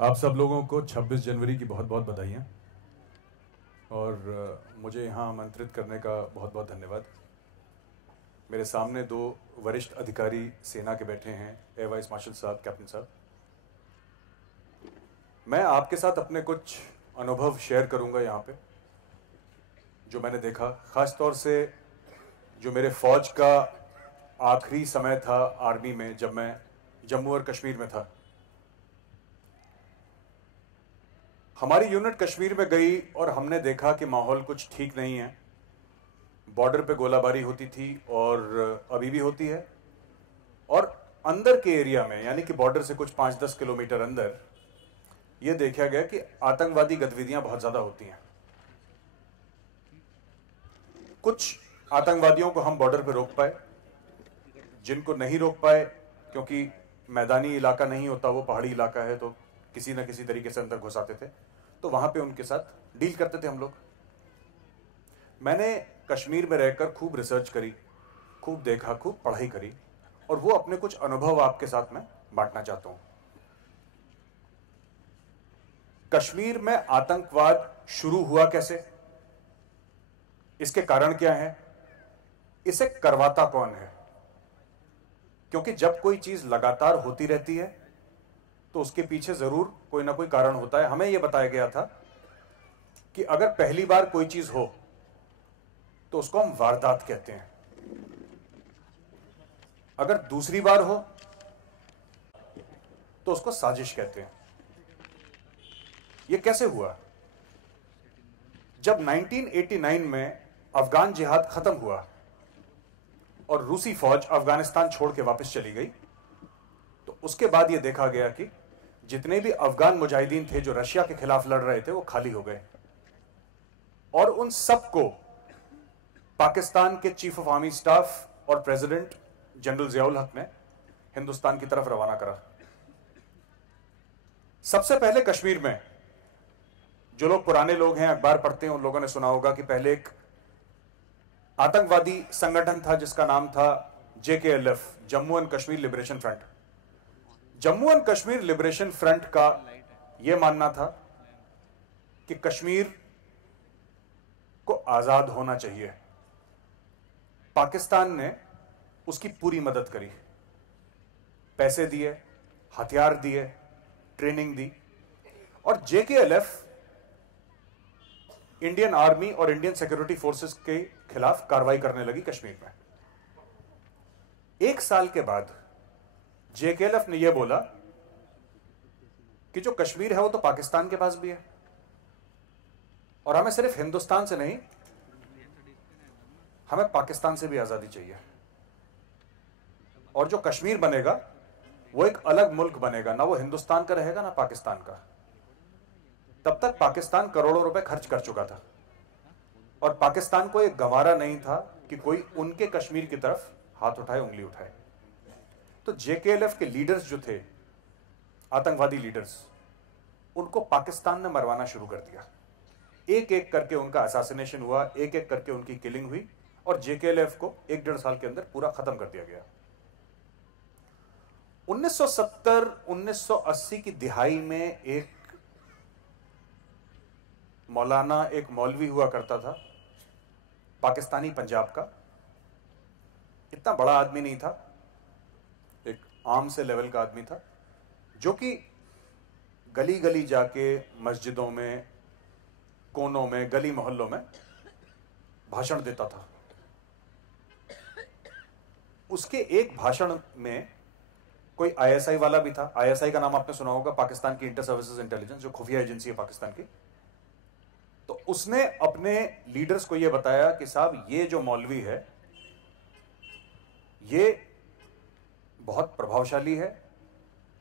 आप सब लोगों को 26 जनवरी की बहुत बहुत बधाइयाँ और मुझे यहाँ आमंत्रित करने का बहुत बहुत धन्यवाद। मेरे सामने दो वरिष्ठ अधिकारी सेना के बैठे हैं, एयर वाइस मार्शल साहब, कैप्टन साहब। मैं आपके साथ अपने कुछ अनुभव शेयर करूँगा यहाँ पे, जो मैंने देखा, ख़ास तौर से जो मेरे फ़ौज का आखिरी समय था आर्मी में, जब मैं जम्मू और कश्मीर में था। हमारी यूनिट कश्मीर में गई और हमने देखा कि माहौल कुछ ठीक नहीं है। बॉर्डर पे गोलाबारी होती थी और अभी भी होती है, और अंदर के एरिया में, यानी कि बॉर्डर से कुछ 5-10 किलोमीटर अंदर, यह देखा गया कि आतंकवादी गतिविधियां बहुत ज़्यादा होती हैं। कुछ आतंकवादियों को हम बॉर्डर पे रोक पाए, जिनको नहीं रोक पाए क्योंकि मैदानी इलाका नहीं होता, वो पहाड़ी इलाका है, तो किसी न किसी तरीके से अंदर घुस आते थे, तो वहां पे उनके साथ डील करते थे हम लोग। मैंने कश्मीर में रहकर खूब रिसर्च करी, खूब देखा, खूब पढ़ाई करी, और वो अपने कुछ अनुभव आपके साथ में बांटना चाहता हूं। कश्मीर में आतंकवाद शुरू हुआ कैसे, इसके कारण क्या है, इसे करवाता कौन है, क्योंकि जब कोई चीज लगातार होती रहती है तो उसके पीछे जरूर कोई ना कोई कारण होता है। हमें यह बताया गया था कि अगर पहली बार कोई चीज हो तो उसको हम वारदात कहते हैं, अगर दूसरी बार हो तो उसको साजिश कहते हैं। यह कैसे हुआ? जब 1989 में अफगान जिहाद खत्म हुआ और रूसी फौज अफगानिस्तान छोड़ के वापस चली गई, तो उसके बाद यह देखा गया कि जितने भी अफगान मुजाहिदीन थे जो रशिया के खिलाफ लड़ रहे थे, वो खाली हो गए, और उन सबको पाकिस्तान के चीफ ऑफ आर्मी स्टाफ और प्रेसिडेंट जनरल जियाउल हक ने हिंदुस्तान की तरफ रवाना करा। सबसे पहले कश्मीर में, जो लोग पुराने लोग हैं, अखबार पढ़ते हैं, उन लोगों ने सुना होगा कि पहले एक आतंकवादी संगठन था जिसका नाम था JKLF, Jammu and Kashmir liberation front. Jammu and Kashmir liberation front का यह मानना था कि कश्मीर को आजाद होना चाहिए। पाकिस्तान ने उसकी पूरी मदद करी, पैसे दिए, हथियार दिए, ट्रेनिंग दी, और JKLF इंडियन आर्मी और इंडियन सिक्योरिटी फोर्सेस के खिलाफ कार्रवाई करने लगी कश्मीर में। एक साल के बाद JKLF ने यह बोला कि जो कश्मीर है वो तो पाकिस्तान के पास भी है, और हमें सिर्फ हिंदुस्तान से नहीं, हमें पाकिस्तान से भी आजादी चाहिए, और जो कश्मीर बनेगा वो एक अलग मुल्क बनेगा, ना वो हिंदुस्तान का रहेगा ना पाकिस्तान का। तब तक पाकिस्तान करोड़ों रुपए खर्च कर चुका था, और पाकिस्तान को एक गंवारा नहीं था कि कोई उनके कश्मीर की तरफ हाथ उठाए, उंगली उठाए। तो JKLF के लीडर्स जो थे, आतंकवादी लीडर्स, उनको पाकिस्तान ने मरवाना शुरू कर दिया। एक एक करके उनका असैसिनेशन हुआ, एक एक करके उनकी किलिंग हुई, और JKLF को 1-1.5 साल के अंदर पूरा खत्म कर दिया गया। 1970-1980 की दिहाई में एक मौलाना, एक मौलवी हुआ करता था, पाकिस्तानी पंजाब का। इतना बड़ा आदमी नहीं था, एक आम से लेवल का आदमी था, जो कि गली गली जाके मस्जिदों में, कोनों में, गली मोहल्लों में भाषण देता था। उसके एक भाषण में कोई ISI वाला भी था। ISI का नाम आपने सुना होगा, पाकिस्तान की इंटर सर्विसेज इंटेलिजेंस, जो खुफिया एजेंसी है पाकिस्तान की। तो उसने अपने लीडर्स को यह बताया कि साहब, ये जो मौलवी है ये बहुत प्रभावशाली है,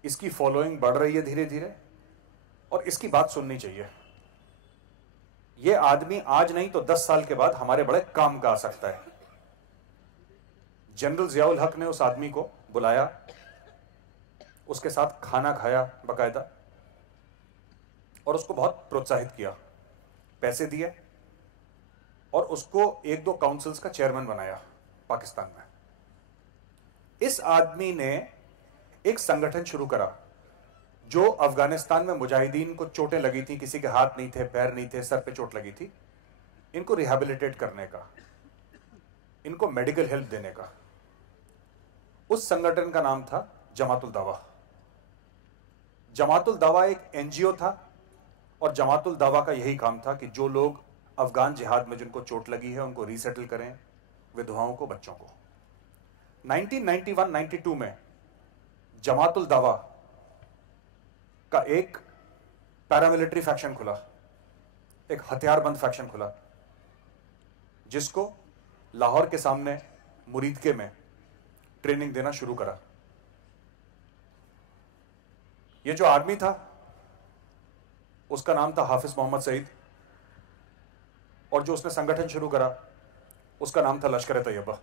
इसकी फॉलोइंग बढ़ रही है धीरे धीरे, और इसकी बात सुननी चाहिए। ये आदमी आज नहीं तो 10 साल के बाद हमारे बड़े काम का आ सकता है। जनरल जियाउल हक ने उस आदमी को बुलाया, उसके साथ खाना खाया बाकायदा, और उसको बहुत प्रोत्साहित किया, पैसे दिए, और उसको 1-2 काउंसिल्स का चेयरमैन बनाया पाकिस्तान में। इस आदमी ने एक संगठन शुरू करा जो अफगानिस्तान में मुजाहिदीन को चोटें लगी थी, किसी के हाथ नहीं थे, पैर नहीं थे, सर पे चोट लगी थी, इनको रिहैबिलिटेट करने का, इनको मेडिकल हेल्प देने का, उस संगठन का नाम था जमातुल दावा। जमातुल दावा एक एनजीओ था और जमातुल दावा का यही काम था कि जो लोग अफगान जिहाद में जिनको चोट लगी है उनको रीसेटल करें, विधवाओं को, बच्चों को। 1991-92 में जमातुल दावा का एक पैरामिलिट्री फैक्शन खुला, एक हथियारबंद फैक्शन खुला, जिसको लाहौर के सामने मुरीदके में ट्रेनिंग देना शुरू करा। ये जो आदमी था उसका नाम था हाफिज मोहम्मद सईद, और जो उसने संगठन शुरू करा उसका नाम था लश्कर तैयबा।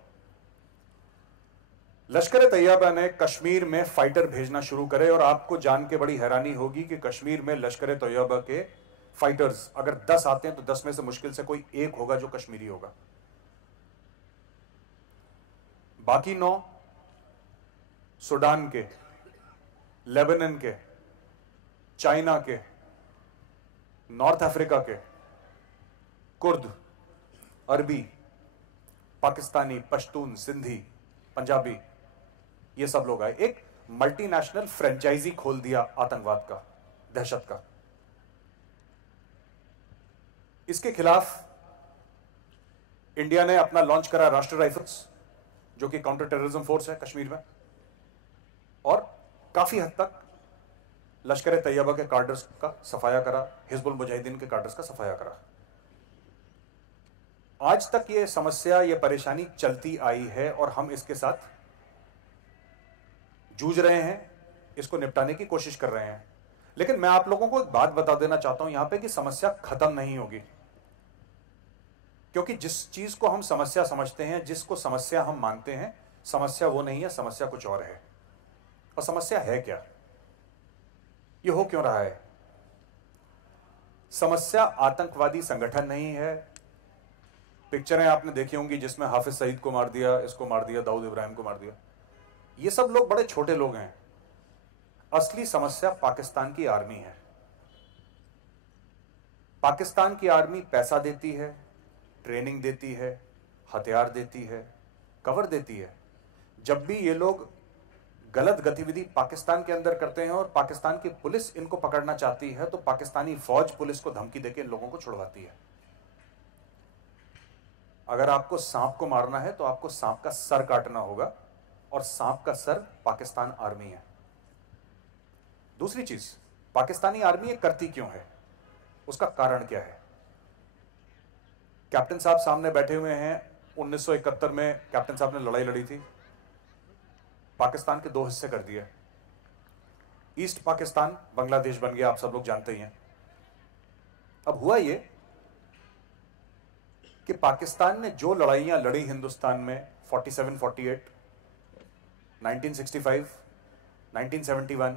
लश्कर तैयबा ने कश्मीर में फाइटर भेजना शुरू करे, और आपको जान के बड़ी हैरानी होगी कि कश्मीर में लश्कर तैयबा के फाइटर्स अगर 10 आते हैं तो 10 में से मुश्किल से कोई एक होगा जो कश्मीरी होगा। बाकी 9 सूडान के, लेबनान के, चाइना के, नॉर्थ अफ्रीका के, कुर्द, अरबी, पाकिस्तानी, पश्तून, सिंधी, पंजाबी, ये सब लोग आए। एक मल्टीनेशनल फ्रेंचाइजी खोल दिया आतंकवाद का, दहशत का। इसके खिलाफ इंडिया ने अपना लॉन्च करा राष्ट्रीय राइफल्स, जो कि काउंटर टेररिज्म फोर्स है कश्मीर में, और काफी हद तक लश्कर तैयबा के कार्डर्स का सफाया करा, हिजबुल मुजाहिदीन के कार्डर्स का सफाया करा। आज तक ये समस्या, ये परेशानी चलती आई है और हम इसके साथ जूझ रहे हैं, इसको निपटाने की कोशिश कर रहे हैं। लेकिन मैं आप लोगों को एक बात बता देना चाहता हूं यहां पे कि समस्या खत्म नहीं होगी, क्योंकि जिस चीज को हम समस्या समझते हैं, जिसको समस्या हम मानते हैं, समस्या वो नहीं है, समस्या कुछ और है। और समस्या है क्या, ये हो क्यों रहा है? समस्या आतंकवादी संगठन नहीं है। पिक्चरें आपने देखी होंगी जिसमें हाफिज सईद को मार दिया, इसको मार दिया, दाऊद इब्राहिम को मार दिया। ये सब लोग बड़े छोटे लोग हैं। असली समस्या पाकिस्तान की आर्मी है। पाकिस्तान की आर्मी पैसा देती है, ट्रेनिंग देती है, हथियार देती है, कवर देती है। जब भी ये लोग गलत गतिविधि पाकिस्तान के अंदर करते हैं और पाकिस्तान की पुलिस इनको पकड़ना चाहती है, तो पाकिस्तानी फौज पुलिस को धमकी देकर इन लोगों को छुड़वाती है। अगर आपको सांप को मारना है तो आपको सांप का सर काटना होगा, और सांप का सर पाकिस्तान आर्मी है। दूसरी चीज, पाकिस्तानी आर्मी ये करती क्यों है, उसका कारण क्या है? कैप्टन साहब सामने बैठे हुए हैं। 1971 में कैप्टन साहब ने लड़ाई लड़ी थी, पाकिस्तान के 2 हिस्से कर दिए। ईस्ट पाकिस्तान बांग्लादेश बन गया, आप सब लोग जानते ही हैं। अब हुआ ये कि पाकिस्तान ने जो लड़ाइयां लड़ी हिंदुस्तान में 47, 48, 1965, 1971,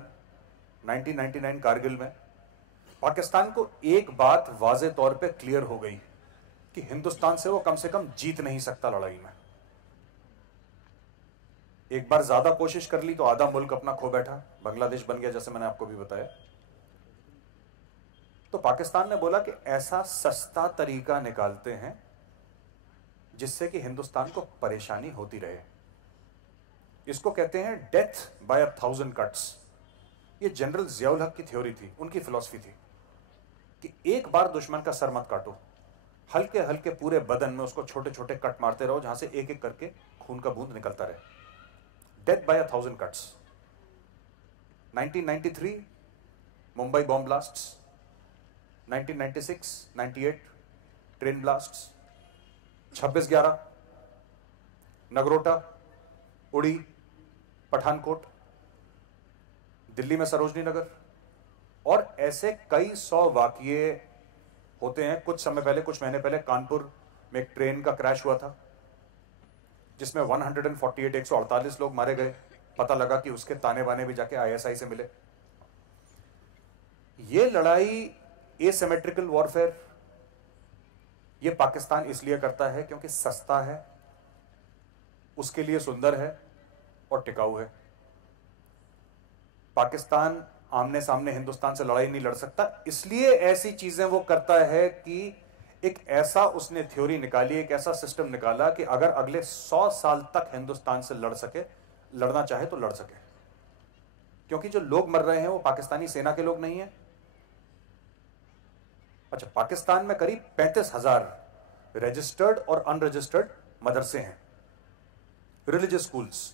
1999 कारगिल में, पाकिस्तान को एक बात वाज़े तौर पे क्लियर हो गई कि हिंदुस्तान से वो कम जीत नहीं सकता लड़ाई में। एक बार ज्यादा कोशिश कर ली तो आधा मुल्क अपना खो बैठा, बांग्लादेश बन गया, जैसे मैंने आपको भी बताया। तो पाकिस्तान ने बोला कि ऐसा सस्ता तरीका निकालते हैं जिससे कि हिंदुस्तान को परेशानी होती रहे। इसको कहते हैं डेथ बाय 1000 कट्स। ये जनरल जियाउल हक की थ्योरी थी, उनकी फिलॉसफी थी कि एक बार दुश्मन का सर मत काटो, हल्के हल्के पूरे बदन में उसको छोटे छोटे कट मारते रहो, जहां से एक एक करके खून का बूंद निकलता रहे। Death by 1000 cuts. 1993 Mumbai bomb blasts, 1996, 98 train blasts, 26/11 Nagrota, उड़ी, पठानकोट, दिल्ली में सरोजनी नगर, और ऐसे कई 100 वाकये होते हैं। कुछ समय पहले, कुछ महीने पहले कानपुर में एक ट्रेन का क्रैश हुआ था जिसमें 148 लोग मारे गए। पता लगा कि उसके ताने बाने भी जाके ISI से मिले। ये लड़ाई, एसिमेट्रिकल वॉरफेयर, ये पाकिस्तान इसलिए करता है क्योंकि सस्ता है, उसके लिए सुंदर है और टिकाऊ है। पाकिस्तान आमने सामने हिंदुस्तान से लड़ाई नहीं लड़ सकता, इसलिए ऐसी चीजें वो करता है कि एक ऐसा उसने थ्योरी निकाली, एक ऐसा सिस्टम निकाला कि अगर अगले 100 साल तक हिंदुस्तान से लड़ना चाहे तो लड़ सके। क्योंकि जो लोग मर रहे हैं वो पाकिस्तानी सेना के लोग नहीं है। अच्छा, पाकिस्तान में करीब 35,000 रजिस्टर्ड और अनरजिस्टर्ड मदरसे हैं, रिलीजियस स्कूल्स,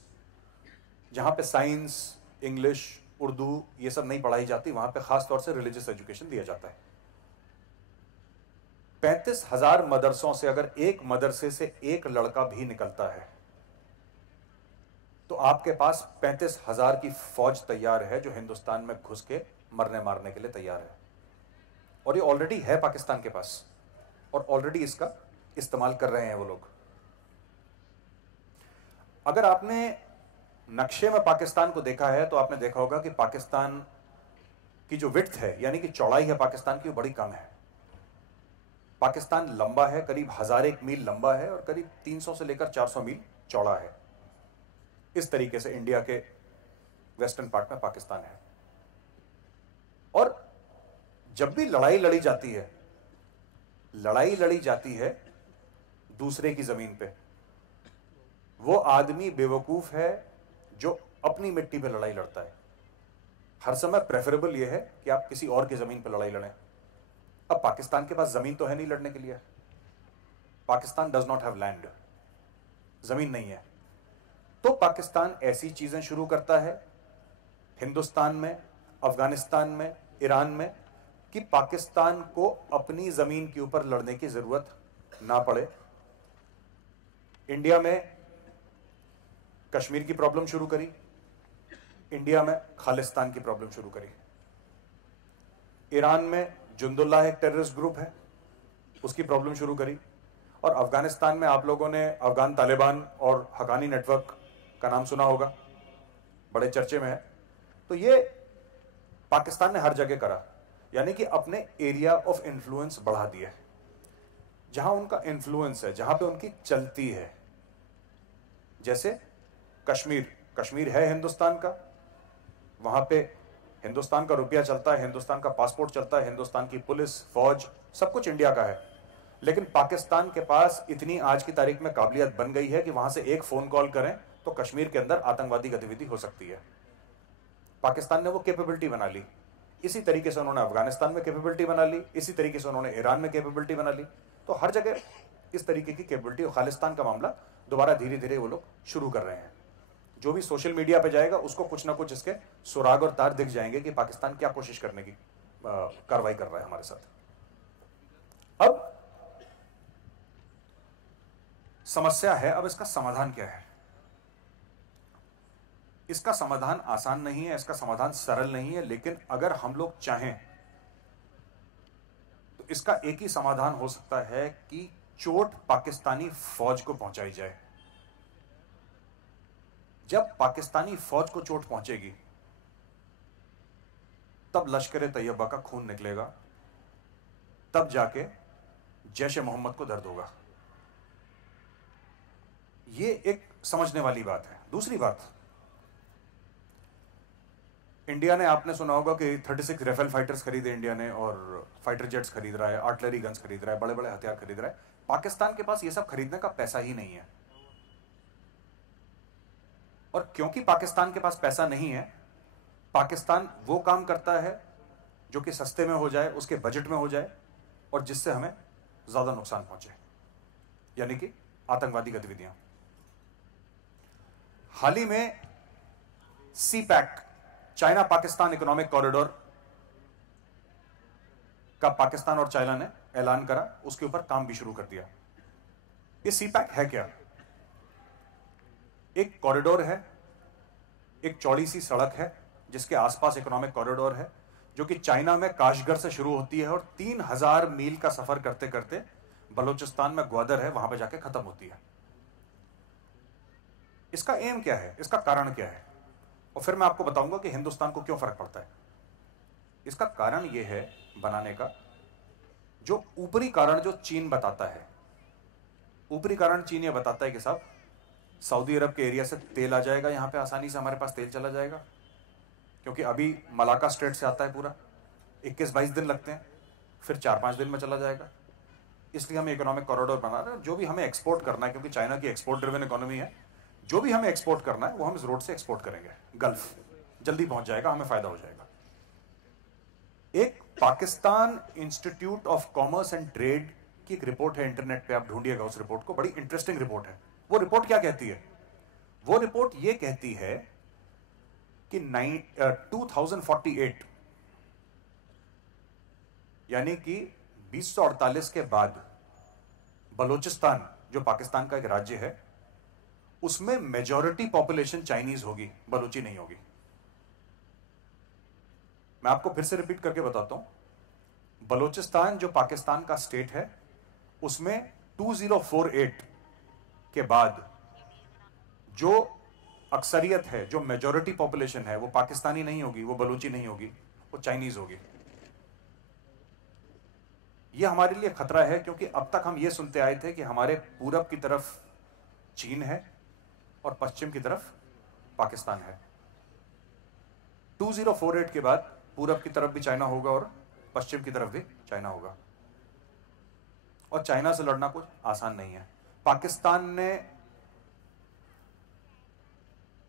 जहां पे साइंस, इंग्लिश, उर्दू ये सब नहीं पढ़ाई जाती, वहां पे खास तौर से रिलीजियस एजुकेशन दिया जाता है। 35,000 मदरसों से अगर एक मदरसे से एक लड़का भी निकलता है तो आपके पास 35,000 की फौज तैयार है जो हिंदुस्तान में घुस के मरने मारने के लिए तैयार है। और ये ऑलरेडी है पाकिस्तान के पास, और ऑलरेडी इसका इस्तेमाल कर रहे हैं वो लोग। अगर आपने नक्शे में पाकिस्तान को देखा है तो आपने देखा होगा कि पाकिस्तान की जो विड्थ है, यानी कि चौड़ाई है पाकिस्तान की, वो बड़ी कम है। पाकिस्तान लंबा है, करीब 1001 मील लंबा है और करीब 300 से लेकर 400 मील चौड़ा है। इस तरीके से इंडिया के वेस्टर्न पार्ट में पाकिस्तान है। और जब भी लड़ाई लड़ी जाती है दूसरे की जमीन पे, वो आदमी बेवकूफ है जो अपनी मिट्टी पे लड़ाई लड़ता है। हर समय प्रेफरेबल यह है कि आप किसी और की जमीन पे लड़ाई लड़ें। अब पाकिस्तान के पास जमीन तो है नहीं लड़ने के लिए, Pakistan does not have land, जमीन नहीं है। तो पाकिस्तान ऐसी चीजें शुरू करता है हिंदुस्तान में, अफगानिस्तान में, ईरान में, कि पाकिस्तान को अपनी जमीन के ऊपर लड़ने की जरूरत ना पड़े। इंडिया में कश्मीर की प्रॉब्लम शुरू करी, इंडिया में खालिस्तान की प्रॉब्लम शुरू करी। ईरान में जुंदुल्लाह एक टेररिस्ट ग्रुप है, उसकी प्रॉब्लम शुरू करी। और अफगानिस्तान में आप लोगों ने अफगान तालिबान और हकानी नेटवर्क का नाम सुना होगा, बड़े चर्चे में है। तो ये पाकिस्तान ने हर जगह करा, यानी कि अपने एरिया ऑफ इन्फ्लुएंस बढ़ा दिया। जहां उनका इन्फ्लुएंस है, जहां पे उनकी चलती है, जैसे कश्मीर है हिंदुस्तान का, वहां पे हिंदुस्तान का रुपया चलता है, हिंदुस्तान का पासपोर्ट चलता है, हिंदुस्तान की पुलिस, फौज, सब कुछ इंडिया का है। लेकिन पाकिस्तान के पास इतनी आज की तारीख में काबिलियत बन गई है कि वहां से एक फोन कॉल करें तो कश्मीर के अंदर आतंकवादी गतिविधि हो सकती है। पाकिस्तान ने वो कैपेबिलिटी बना ली। इसी तरीके से उन्होंने अफगानिस्तान में कैपेबिलिटी बना ली, इसी तरीके से उन्होंने ईरान में कैपेबिलिटी बना ली। तो हर जगह इस तरीके की कैपेबिलिटी। और खालिस्तान का मामला दोबारा धीरे धीरे वो लोग शुरू कर रहे हैं। जो भी सोशल मीडिया पे जाएगा उसको कुछ ना कुछ इसके सुराग और तार दिख जाएंगे कि पाकिस्तान क्या कोशिश करने की कार्रवाई कर रहा है हमारे साथ। अब समस्या है, अब इसका समाधान क्या है? इसका समाधान आसान नहीं है, इसका समाधान सरल नहीं है, लेकिन अगर हम लोग चाहें तो इसका एक ही समाधान हो सकता है कि चोट पाकिस्तानी फौज को पहुंचाई जाए। जब पाकिस्तानी फौज को चोट पहुंचेगी तब लश्कर तैयबा का खून निकलेगा, तब जाके जैश ए मोहम्मद को दर्द होगा। ये एक समझने वाली बात है। दूसरी बात, इंडिया ने, आपने सुना होगा कि 36 राफेल फाइटर्स खरीदे इंडिया ने, और फाइटर जेट्स खरीद रहा है, आर्टिलरी गन्स खरीद रहा है, बड़े बड़े हथियार खरीद रहा है। पाकिस्तान के पास ये सब खरीदने का पैसा ही नहीं है। और क्योंकि पाकिस्तान के पास पैसा नहीं है, पाकिस्तान वो काम करता है जो कि सस्ते में हो जाए, उसके बजट में हो जाए, और जिससे हमें ज्यादा नुकसान पहुंचे, यानी कि आतंकवादी गतिविधियां। हाल ही में CPEC, China Pakistan economic corridor का पाकिस्तान और चाइना ने ऐलान करा, उसके ऊपर काम भी शुरू कर दिया। ये CPEC है क्या? एक कॉरिडोर है, एक चौड़ी सी सड़क है जिसके आसपास इकोनॉमिक कॉरिडोर है, जो कि चाइना में काशगर से शुरू होती है और 3000 मील का सफर करते करते बलूचिस्तान में ग्वादर है, वहां पर जाके खत्म होती है। इसका एम क्या है, इसका कारण क्या है, और फिर मैं आपको बताऊंगा कि हिंदुस्तान को क्यों फर्क पड़ता है। इसका कारण यह है बनाने का, जो ऊपरी कारण जो चीन बताता है। ऊपरी कारण चीन यह बताता है कि साहब सऊदी अरब के एरिया से तेल आ जाएगा, यहां पे आसानी से हमारे पास तेल चला जाएगा, क्योंकि अभी मलाका स्ट्रेट से आता है पूरा, 21-22 दिन लगते हैं, फिर 4-5 दिन में चला जाएगा। इसलिए हम इकोनॉमिक कॉरिडोर बना रहे हैं। जो भी हमें एक्सपोर्ट करना है, क्योंकि चाइना की एक्सपोर्ट ड्रिवन इकोनॉमी है, जो भी हमें एक्सपोर्ट करना है वो हम इस रोड से एक्सपोर्ट करेंगे। गल्फ जल्दी पहुंच जाएगा, हमें फायदा हो जाएगा। एक Pakistan institute of commerce and trade की एक रिपोर्ट है, इंटरनेट पे आप ढूंढिएगा उस रिपोर्ट को, बड़ी इंटरेस्टिंग रिपोर्ट है। वो रिपोर्ट क्या कहती है? वो रिपोर्ट ये कहती है कि 2048 यानी कि 2048 के बाद बलूचिस्तान, जो पाकिस्तान का एक राज्य है, उसमें मेजॉरिटी पॉपुलेशन चाइनीज होगी, बलूची नहीं होगी। मैं आपको फिर से रिपीट करके बताता हूं। बलूचिस्तान जो पाकिस्तान का स्टेट है, उसमें 2048 के बाद जो अक्सरियत है, जो मेजॉरिटी पॉपुलेशन है, वो पाकिस्तानी नहीं होगी, वो बलूची नहीं होगी, वो चाइनीज होगी। ये हमारे लिए खतरा है, क्योंकि अब तक हम ये सुनते आए थे कि हमारे पूरब की तरफ चीन है और पश्चिम की तरफ पाकिस्तान है। 2048 के बाद पूरब की तरफ भी चाइना होगा और पश्चिम की तरफ भी चाइना होगा। और चाइना से लड़ना कुछ आसान नहीं है। पाकिस्तान ने,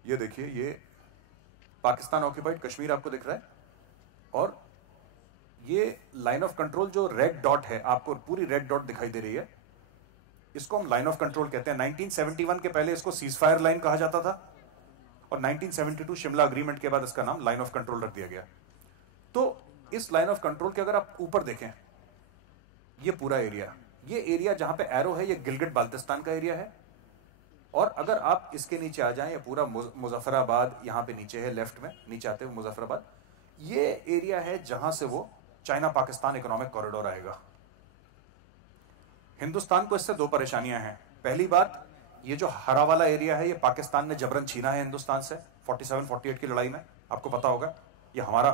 ये देखिए, ये पाकिस्तान ऑक्यूपाइड कश्मीर आपको दिख रहा है, और ये लाइन ऑफ कंट्रोल जो रेड डॉट है, आपको पूरी रेड डॉट दिखाई दे रही है, इसको हम लाइन ऑफ कंट्रोल कहते हैं। 1971 के पहले इसको सीजफायर लाइन कहा जाता था, और 1972 शिमला अग्रीमेंट के बाद इसका नाम लाइन ऑफ कंट्रोल रख दिया गया। तो इस लाइन ऑफ कंट्रोल के अगर आप ऊपर देखें, ये पूरा एरिया, ये एरिया जहां पे एरो है, ये गिलगिट बाल्टिस्तान का एरिया है। और अगर आप इसके नीचे आ जाएं, ये पूरा मुजफ्फराबाद यहां पे नीचे है, लेफ्ट में नीचे आते हुए मुजफ्फराबाद, ये एरिया है जहां से वो चाइना पाकिस्तान इकोनॉमिक कॉरिडोर आएगा। हिंदुस्तान को इससे दो परेशानियां हैं। पहली बात, ये जो हरा वाला एरिया है, ये पाकिस्तान ने जबरन छीना है हिंदुस्तान से 47-48 की लड़ाई में, आपको पता होगा। ये हमारा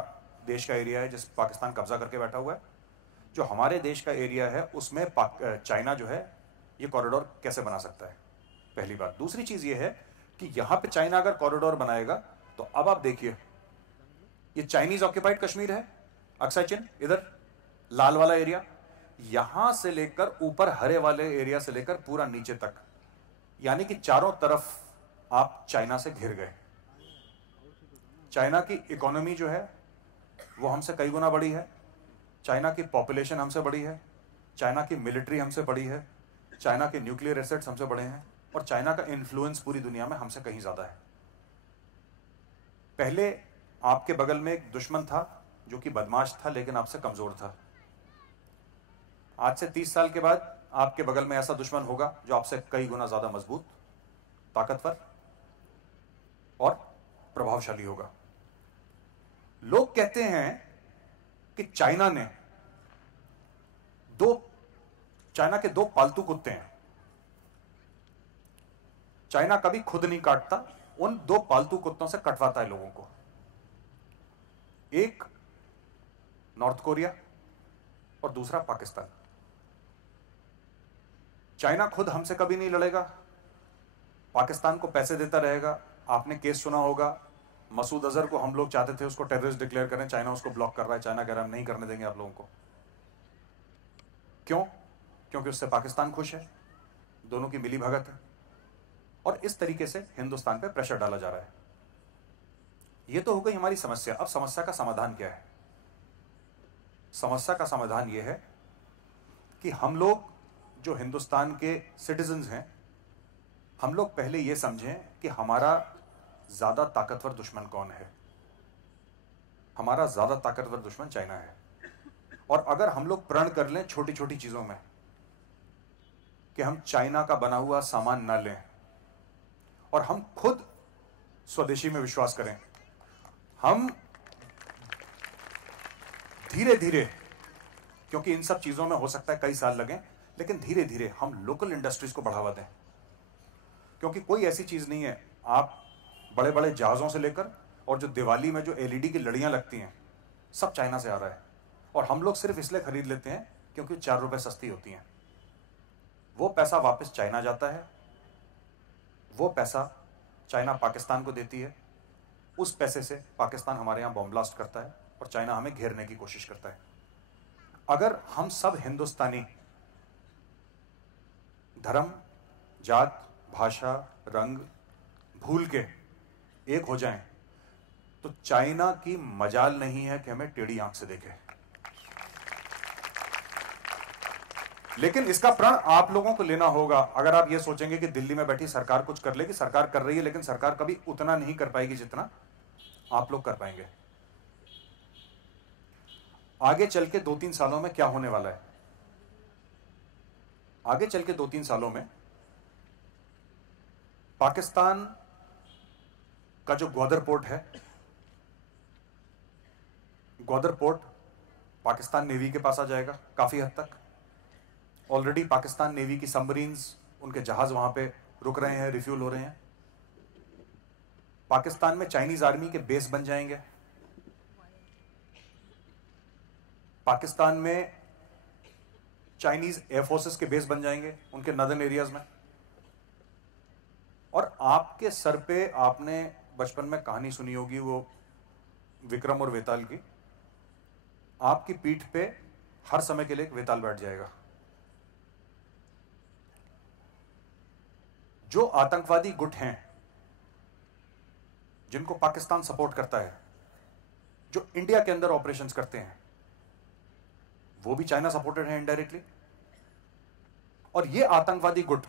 देश का एरिया है जिस पाकिस्तान कब्जा करके बैठा हुआ है। जो हमारे देश का एरिया है उसमें चाइना जो है ये कॉरिडोर कैसे बना सकता है, पहली बात। दूसरी चीज ये है कि यहां पे चाइना अगर कॉरिडोर बनाएगा तो अब आप देखिए, ये चाइनीज ऑक्यूपाइड कश्मीर है, अक्साई चिन, इधर लाल वाला एरिया, यहां से लेकर ऊपर हरे वाले एरिया से लेकर पूरा नीचे तक, यानी कि चारों तरफ आप चाइना से घिर गए। चाइना की इकोनॉमी जो है वो हमसे कई गुना बड़ी है, चाइना की पॉपुलेशन हमसे बड़ी है, चाइना की मिलिट्री हमसे बड़ी है, चाइना के न्यूक्लियर एसेट्स हमसे बड़े हैं, और चाइना का इन्फ्लुएंस पूरी दुनिया में हमसे कहीं ज्यादा है। पहले आपके बगल में एक दुश्मन था जो कि बदमाश था लेकिन आपसे कमजोर था। आज से 30 साल के बाद आपके बगल में ऐसा दुश्मन होगा जो आपसे कई गुना ज्यादा मजबूत, ताकतवर और प्रभावशाली होगा। लोग कहते हैं कि चाइना के दो पालतू कुत्ते हैं। चाइना कभी खुद नहीं काटता, उन दो पालतू कुत्तों से कटवाता है लोगों को। एक नॉर्थ कोरिया और दूसरा पाकिस्तान। चाइना खुद हमसे कभी नहीं लड़ेगा, पाकिस्तान को पैसे देता रहेगा। आपने केस सुना होगा, मसूद अजहर को हम लोग चाहते थे उसको टेररिस्ट डिक्लेयर करें, चाइना उसको ब्लॉक कर रहा है। चाइना कह रहा है हम नहीं करने देंगे आप लोगों को। क्यों? क्योंकि उससे पाकिस्तान खुश है, दोनों की मिली भगत है, और इस तरीके से हिंदुस्तान पे प्रेशर डाला जा रहा है। ये तो हो गई हमारी समस्या। अब समस्या का समाधान क्या है? समस्या का समाधान यह है कि हम लोग जो हिंदुस्तान के सिटीजन्स हैं, हम लोग पहले यह समझें कि हमारा ज्यादा ताकतवर दुश्मन कौन है। हमारा ज्यादा ताकतवर दुश्मन चाइना है। और अगर हम लोग प्रण कर लें छोटी छोटी चीजों में कि हम चाइना का बना हुआ सामान ना लें और हम खुद स्वदेशी में विश्वास करें, हम धीरे धीरे, क्योंकि इन सब चीजों में हो सकता है कई साल लगें, लेकिन धीरे धीरे हम लोकल इंडस्ट्रीज को बढ़ावा दें। क्योंकि कोई ऐसी चीज नहीं है, आप बड़े बड़े जहाजों से लेकर और जो दिवाली में जो एलईडी की लड़ियां लगती हैं, सब चाइना से आ रहा है। और हम लोग सिर्फ इसलिए खरीद लेते हैं क्योंकि 4 रुपए सस्ती होती हैं। वो पैसा वापस चाइना जाता है, वो पैसा चाइना पाकिस्तान को देती है, उस पैसे से पाकिस्तान हमारे यहां बॉम्ब ब्लास्ट करता है और चाइना हमें घेरने की कोशिश करता है। अगर हम सब हिंदुस्तानी धर्म, जात, भाषा, रंग भूल के एक हो जाएं, तो चाइना की मजाल नहीं है कि हमें टेढ़ी आंख से देखे। लेकिन इसका प्रण आप लोगों को लेना होगा। अगर आप ये सोचेंगे कि दिल्ली में बैठी सरकार कुछ कर लेगी, सरकार कर रही है, लेकिन सरकार कभी उतना नहीं कर पाएगी जितना आप लोग कर पाएंगे। आगे चल के 2-3 सालों में क्या होने वाला है? आगे चल के 2-3 सालों में पाकिस्तान का जो ग्वादर पोर्ट है, ग्वादर पोर्ट पाकिस्तान नेवी के पास आ जाएगा काफी हद तक। ऑलरेडी पाकिस्तान नेवी की सबमरीन्स, उनके जहाज वहां पे रुक रहे हैं, रिफ्यूल हो रहे हैं। पाकिस्तान में चाइनीज आर्मी के बेस बन जाएंगे। पाकिस्तान में चाइनीज एयरफोर्सेस के बेस बन जाएंगे उनके नदर्न एरियाज में। और आपके सर पे, आपने बचपन में कहानी सुनी होगी वो विक्रम और वेताल की, आपकी पीठ पे हर समय के लिए एक वेताल बैठ जाएगा। जो आतंकवादी गुट हैं जिनको पाकिस्तान सपोर्ट करता है, जो इंडिया के अंदर ऑपरेशंस करते हैं, वो भी चाइना सपोर्टेड है इनडायरेक्टली। और ये आतंकवादी गुट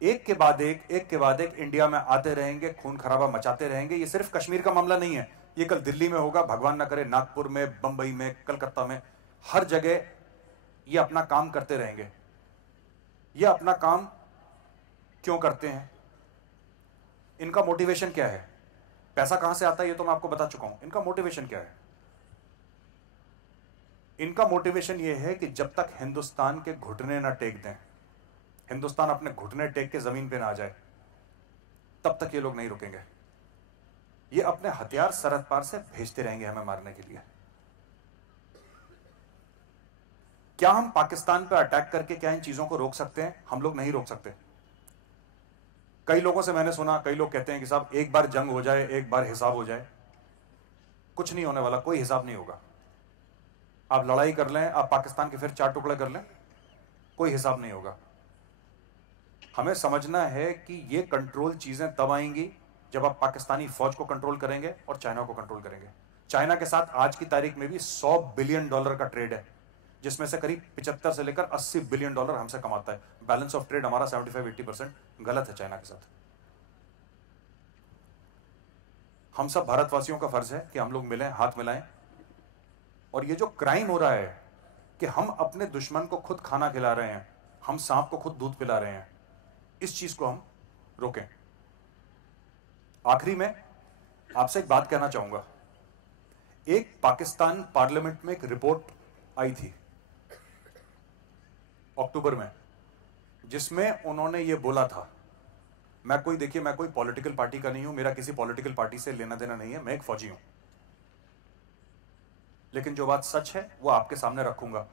एक के बाद एक इंडिया में आते रहेंगे, खून खराबा मचाते रहेंगे। ये सिर्फ कश्मीर का मामला नहीं है, ये कल दिल्ली में होगा, भगवान ना करे नागपुर में, बंबई में, कलकत्ता में, हर जगह ये अपना काम करते रहेंगे। ये अपना काम क्यों करते हैं? इनका मोटिवेशन क्या है? पैसा कहां से आता है ये तो मैं आपको बता चुका हूं। इनका मोटिवेशन क्या है? इनका मोटिवेशन ये है कि जब तक हिंदुस्तान के घुटने ना टेक दें, हिंदुस्तान अपने घुटने टेक के जमीन पे ना आ जाए, तब तक ये लोग नहीं रुकेंगे। ये अपने हथियार सरहद पार से भेजते रहेंगे हमें मारने के लिए। क्या हम पाकिस्तान पर अटैक करके क्या इन चीजों को रोक सकते हैं? हम लोग नहीं रोक सकते। कई लोगों से मैंने सुना, कई लोग कहते हैं कि साहब एक बार जंग हो जाए, एक बार हिसाब हो जाए। कुछ नहीं होने वाला, कोई हिसाब नहीं होगा। आप लड़ाई कर लें, आप पाकिस्तान के फिर 4 टुकड़े कर लें, कोई हिसाब नहीं होगा। हमें समझना है कि ये कंट्रोल चीजें तब आएंगी जब आप पाकिस्तानी फौज को कंट्रोल करेंगे और चाइना को कंट्रोल करेंगे। चाइना के साथ आज की तारीख में भी $100 बिलियन का ट्रेड है, जिसमें से करीब 75 से लेकर $80 बिलियन हमसे कमाता है। बैलेंस ऑफ ट्रेड हमारा 75-80% गलत है चाइना के साथ। हम सब भारतवासियों का फर्ज है कि हम लोग मिलें, हाथ मिलाएं। और ये जो क्राइम हो रहा है कि हम अपने दुश्मन को खुद खाना खिला रहे हैं, हम सांप को खुद दूध पिला रहे हैं, इस चीज को हम रोकें। आखिरी में आपसे एक बात कहना चाहूंगा। एक पाकिस्तान पार्लियामेंट में एक रिपोर्ट आई थी अक्टूबर में, जिसमें उन्होंने ये बोला था, मैं कोई पॉलिटिकल पार्टी का नहीं हूं, मेरा किसी पॉलिटिकल पार्टी से लेना देना नहीं है, मैं एक फौजी हूं, लेकिन जो बात सच है वो आपके सामने रखूंगा।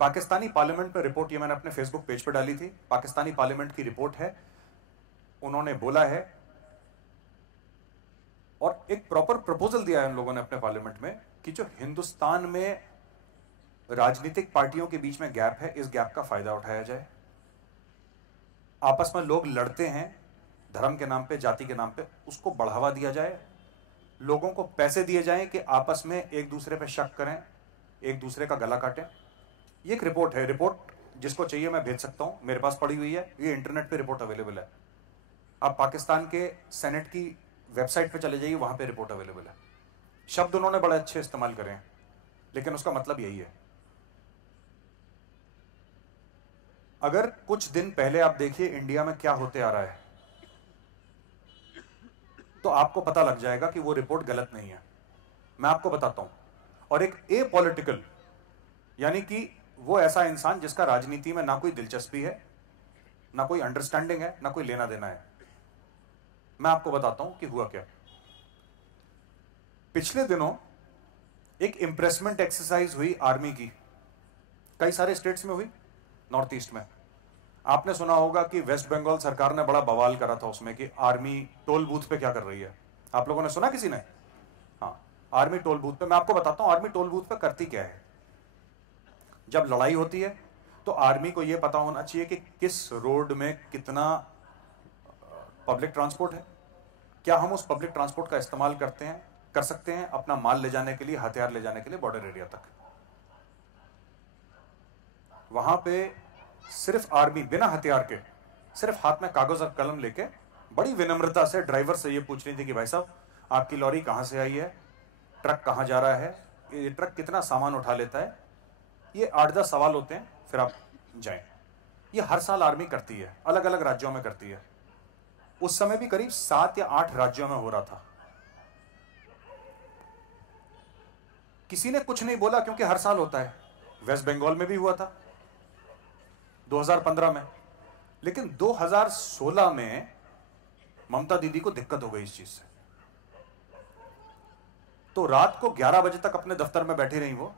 पाकिस्तानी पार्लियामेंट में रिपोर्ट, ये मैंने अपने फेसबुक पेज पर डाली थी, पाकिस्तानी पार्लियामेंट की रिपोर्ट है। उन्होंने बोला है और एक प्रॉपर प्रपोजल दिया है उन लोगों ने अपने पार्लियामेंट में कि जो हिंदुस्तान में राजनीतिक पार्टियों के बीच में गैप है, इस गैप का फायदा उठाया जाए। आपस में लोग लड़ते हैं धर्म के नाम पे, जाति के नाम पे, उसको बढ़ावा दिया जाए। लोगों को पैसे दिए जाएं कि आपस में एक दूसरे पे शक करें, एक दूसरे का गला काटें। ये एक रिपोर्ट है, रिपोर्ट जिसको चाहिए मैं भेज सकता हूं, मेरे पास पड़ी हुई है, ये इंटरनेट पे रिपोर्ट अवेलेबल है। आप पाकिस्तान के सेनेट की वेबसाइट पे चले जाइए, वहां पे रिपोर्ट अवेलेबल है। शब्द उन्होंने बड़े अच्छे इस्तेमाल करे हैं, लेकिन उसका मतलब यही है। अगर कुछ दिन पहले आप देखिए इंडिया में क्या होते आ रहा है, तो आपको पता लग जाएगा कि वो रिपोर्ट गलत नहीं है। मैं आपको बताता हूं। और एक ए पॉलिटिकल, यानी कि वो ऐसा इंसान जिसका राजनीति में ना कोई दिलचस्पी है, ना कोई अंडरस्टैंडिंग है, ना कोई लेना देना है, मैं आपको बताता हूं कि हुआ क्या। पिछले दिनों एक इंप्रेसमेंट एक्सरसाइज हुई आर्मी की, कई सारे स्टेट्स में हुई, नॉर्थ ईस्ट में। आपने सुना होगा कि वेस्ट बंगाल सरकार ने बड़ा बवाल करा था उसमें कि आर्मी टोल बूथ पे क्या कर रही है। आप लोगों ने सुना किसी ने? हाँ, आर्मी टोल बूथ पे। मैं आपको बताता हूं आर्मी टोल बूथ पे करती क्या है। जब लड़ाई होती है तो आर्मी को यह पता होना चाहिए कि किस रोड में कितना पब्लिक ट्रांसपोर्ट है, क्या हम उस पब्लिक ट्रांसपोर्ट का इस्तेमाल कर सकते हैं अपना माल ले जाने के लिए, हथियार ले जाने के लिए बॉर्डर एरिया तक। वहां पे सिर्फ आर्मी बिना हथियार के, सिर्फ हाथ में कागज और कलम लेके बड़ी विनम्रता से ड्राइवर से ये पूछ रही थी कि भाई साहब आपकी लॉरी कहां से आई है, ट्रक कहां जा रहा है, ये ट्रक कितना सामान उठा लेता है। ये 8-10 सवाल होते हैं, फिर आप जाएं। ये हर साल आर्मी करती है, अलग अलग राज्यों में करती है। उस समय भी करीब 7 या 8 राज्यों में हो रहा था। किसी ने कुछ नहीं बोला क्योंकि हर साल होता है। वेस्ट बंगाल में भी हुआ था 2015 में, लेकिन 2016 में ममता दीदी को दिक्कत हो गई इस चीज से। तो रात को 11 बजे तक अपने दफ्तर में बैठी रही वो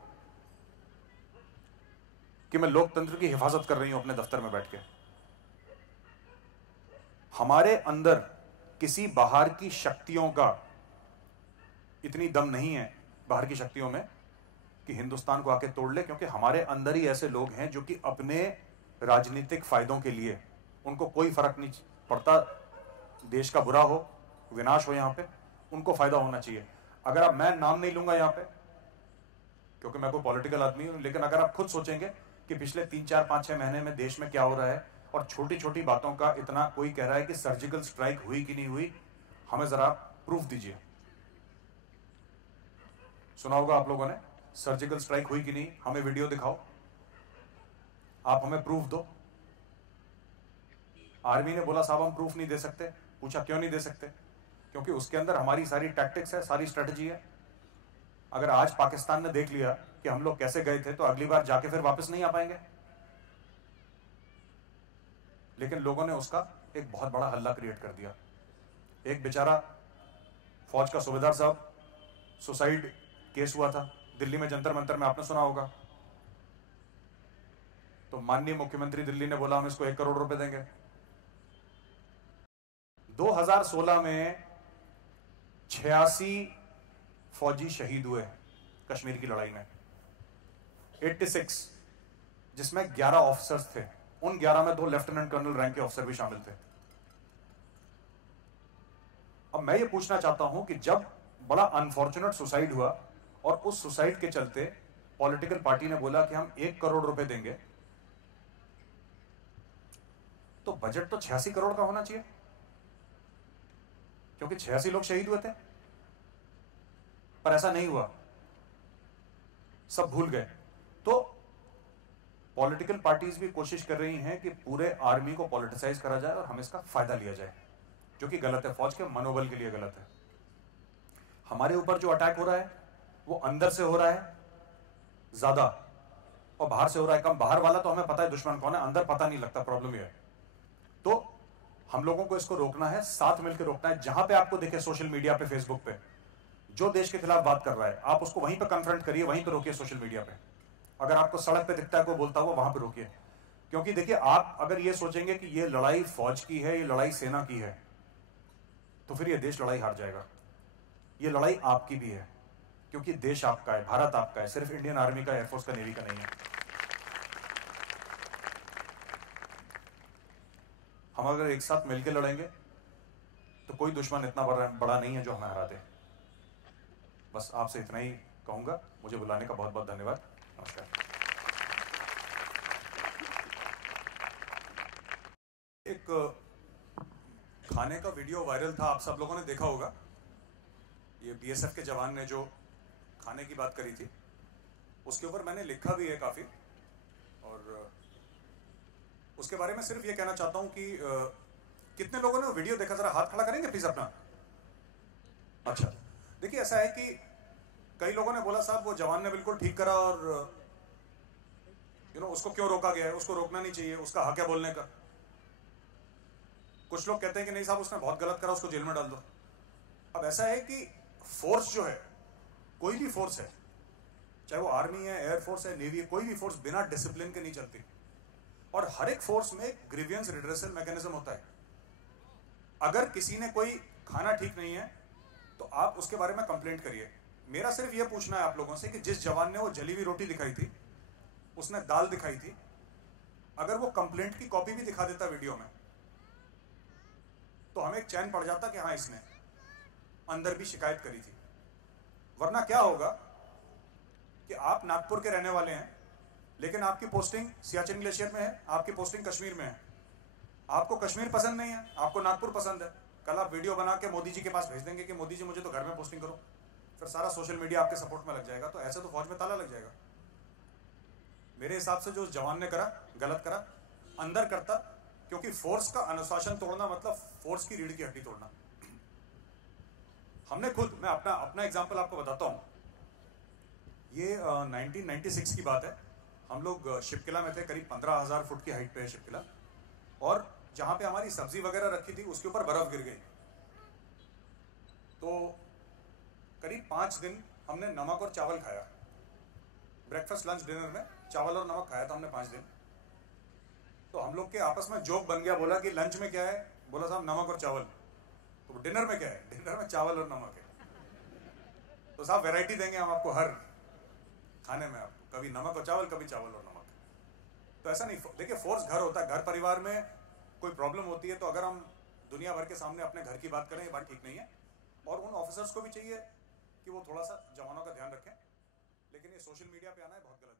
कि मैं लोकतंत्र की हिफाजत कर रही हूं अपने दफ्तर में बैठ के। हमारे अंदर किसी बाहर की शक्तियों का इतनी दम नहीं है, बाहर की शक्तियों में, कि हिंदुस्तान को आके तोड़ ले, क्योंकि हमारे अंदर ही ऐसे लोग हैं जो कि अपने राजनीतिक फायदों के लिए, उनको कोई फर्क नहीं पड़ता देश का बुरा हो, विनाश हो, यहां पे उनको फायदा होना चाहिए। अगर आप, मैं नाम नहीं लूंगा यहां पे क्योंकि मैं कोई पॉलिटिकल आदमी हूं, लेकिन अगर आप खुद सोचेंगे कि पिछले 3, 4, 5, 6 महीने में देश में क्या हो रहा है और छोटी छोटी बातों का इतना कोई कह रहा है कि सर्जिकल स्ट्राइक हुई कि नहीं हुई, हमें जरा प्रूफ दीजिए। सुना होगा आप लोगों ने, सर्जिकल स्ट्राइक हुई कि नहीं, हमें वीडियो दिखाओ, आप हमें प्रूफ दो। आर्मी ने बोला साहब हम प्रूफ नहीं दे सकते। पूछा क्यों नहीं दे सकते? क्योंकि उसके अंदर हमारी सारी टैक्टिक्स है, सारी स्ट्रेटजी है। अगर आज पाकिस्तान ने देख लिया कि हम लोग कैसे गए थे तो अगली बार जाके फिर वापस नहीं आ पाएंगे। लेकिन लोगों ने उसका एक बहुत बड़ा हल्ला क्रिएट कर दिया। एक बेचारा फौज का सूबेदार साहब, सुसाइड केस हुआ था दिल्ली में, जंतर मंतर में, आपने सुना होगा। तो माननीय मुख्यमंत्री दिल्ली ने बोला हम इसको 1 करोड़ रुपए देंगे। 2016 में 86 फौजी शहीद हुए कश्मीर की लड़ाई में, 86, जिसमें 11 ऑफिसर्स थे। उन 11 में 2 लेफ्टिनेंट कर्नल रैंक के ऑफिसर भी शामिल थे। अब मैं ये पूछना चाहता हूं कि जब बड़ा अनफॉर्चुनेट सुसाइड हुआ और उस सुसाइड के चलते पॉलिटिकल पार्टी ने बोला कि हम 1 करोड़ रुपए देंगे, तो बजट तो 86 करोड़ का होना चाहिए, क्योंकि 86 लोग शहीद हुए थे। पर ऐसा नहीं हुआ, सब भूल गए। तो पॉलिटिकल पार्टीज भी कोशिश कर रही हैं कि पूरे आर्मी को पॉलिटिसाइज करा जाए और हमें इसका फायदा लिया जाए, जो कि गलत है, फौज के मनोबल के लिए गलत है। हमारे ऊपर जो अटैक हो रहा है वो अंदर से हो रहा है ज्यादा और बाहर से हो रहा है कम। बाहर वाला तो हमें पता है दुश्मन कौन है, अंदर पता नहीं लगता, प्रॉब्लम ये है। तो हम लोगों को इसको रोकना है, साथ मिलकर रोकना है। जहां पे आपको दिखे सोशल मीडिया पे, फेसबुक पे जो देश के खिलाफ बात कर रहा है, आप उसको वहीं पे कन्फ्रंट करिए, वहीं पे रोकिए सोशल मीडिया पे। अगर आपको सड़क पे दिखता है कोई बोलता हुआ, वहां पे रोकिए। क्योंकि देखिए, आप अगर ये सोचेंगे कि ये लड़ाई फौज की है, ये लड़ाई सेना की है, तो फिर ये देश लड़ाई हार जाएगा। ये लड़ाई आपकी भी है, क्योंकि देश आपका है, भारत आपका है, सिर्फ इंडियन आर्मी का, एयरफोर्स का, नेवी का नहीं है। हम अगर एक साथ मिलकर लड़ेंगे तो कोई दुश्मन इतना बड़ा नहीं है जो हमें हरा दे। बस आपसे इतना ही कहूंगा। मुझे बुलाने का बहुत बहुत धन्यवाद। नमस्कार। एक खाने का वीडियो वायरल था, आप सब लोगों ने देखा होगा। ये बीएसएफ के जवान ने जो खाने की बात करी थी, उसके ऊपर मैंने लिखा भी है काफी, और उसके बारे में सिर्फ ये कहना चाहता हूं कि कितने लोगों ने वो वीडियो देखा, जरा हाथ खड़ा करेंगे प्लीज अपना। अच्छा, देखिए ऐसा है कि कई लोगों ने बोला साहब वो जवान ने बिल्कुल ठीक करा और उसको क्यों रोका गया है, उसको रोकना नहीं चाहिए, उसका हक है बोलने का। कुछ लोग कहते हैं कि नहीं साहब उसने बहुत गलत करा, उसको जेल में डाल दो। अब ऐसा है कि फोर्स जो है, कोई भी फोर्स है, चाहे वो आर्मी है, एयरफोर्स है, नेवी है, कोई भी फोर्स बिना डिसिप्लिन के नहीं चलती। और हर एक फोर्स में ग्रीवियंस रिड्रेसल मैकेनिज्म होता है। अगर किसी ने कोई खाना ठीक नहीं है तो आप उसके बारे में कंप्लेंट करिए। मेरा सिर्फ ये पूछना है आप लोगों से कि जिस जवान ने वो जली हुई रोटी दिखाई थी, उसने दाल दिखाई थी, अगर वो कंप्लेंट की कॉपी भी दिखा देता वीडियो में तो हमें एक चैन पड़ जाता कि हाँ इसने अंदर भी शिकायत करी थी। वरना क्या होगा कि आप नागपुर के रहने वाले हैं लेकिन आपकी पोस्टिंग सियाचिन ग्लेशियर में है, आपकी पोस्टिंग कश्मीर में है। आपको कश्मीर पसंद नहीं है, आपको नागपुर पसंद है। कल आप वीडियो बना के मोदी जी के पास भेज देंगे कि मोदी जी मुझे तो घर में पोस्टिंग करो, फिर सारा सोशल मीडिया आपके सपोर्ट में लग जाएगा। तो ऐसे तो फौज में ताला लग जाएगा। मेरे हिसाब से जो उस जवान ने करा गलत करा, अंदर करता, क्योंकि फोर्स का अनुशासन तोड़ना मतलब फोर्स की रीढ़ की हड्डी तोड़ना। हमने खुद, मैं अपना एग्जांपल आपको बताता हूं। ये 1996 की बात है। हम लोग शिपकिला में थे, करीब 15,000 फुट की हाइट पे है शिपकिला, और जहां पे हमारी सब्जी वगैरह रखी थी उसके ऊपर बर्फ गिर गई। तो करीब 5 दिन हमने नमक और चावल खाया। ब्रेकफास्ट लंच डिनर में चावल और नमक खाया था हमने 5 दिन। तो हम लोग के आपस में जोक बन गया, बोला कि लंच में क्या है, बोला साहब नमक और चावल। तो डिनर में क्या है, डिनर में चावल और नमक है। तो साहब वैरायटी देंगे हम आपको हर खाने में, आपको कभी नमक और चावल, कभी चावल और नमक। तो ऐसा नहीं, देखिए फोर्स घर होता है, घर परिवार में कोई प्रॉब्लम होती है तो अगर हम दुनिया भर के सामने अपने घर की बात करें, ये बात ठीक नहीं है। और उन ऑफिसर्स को भी चाहिए कि वो थोड़ा सा जवानों का ध्यान रखें, लेकिन ये सोशल मीडिया पे आना है बहुत गलत।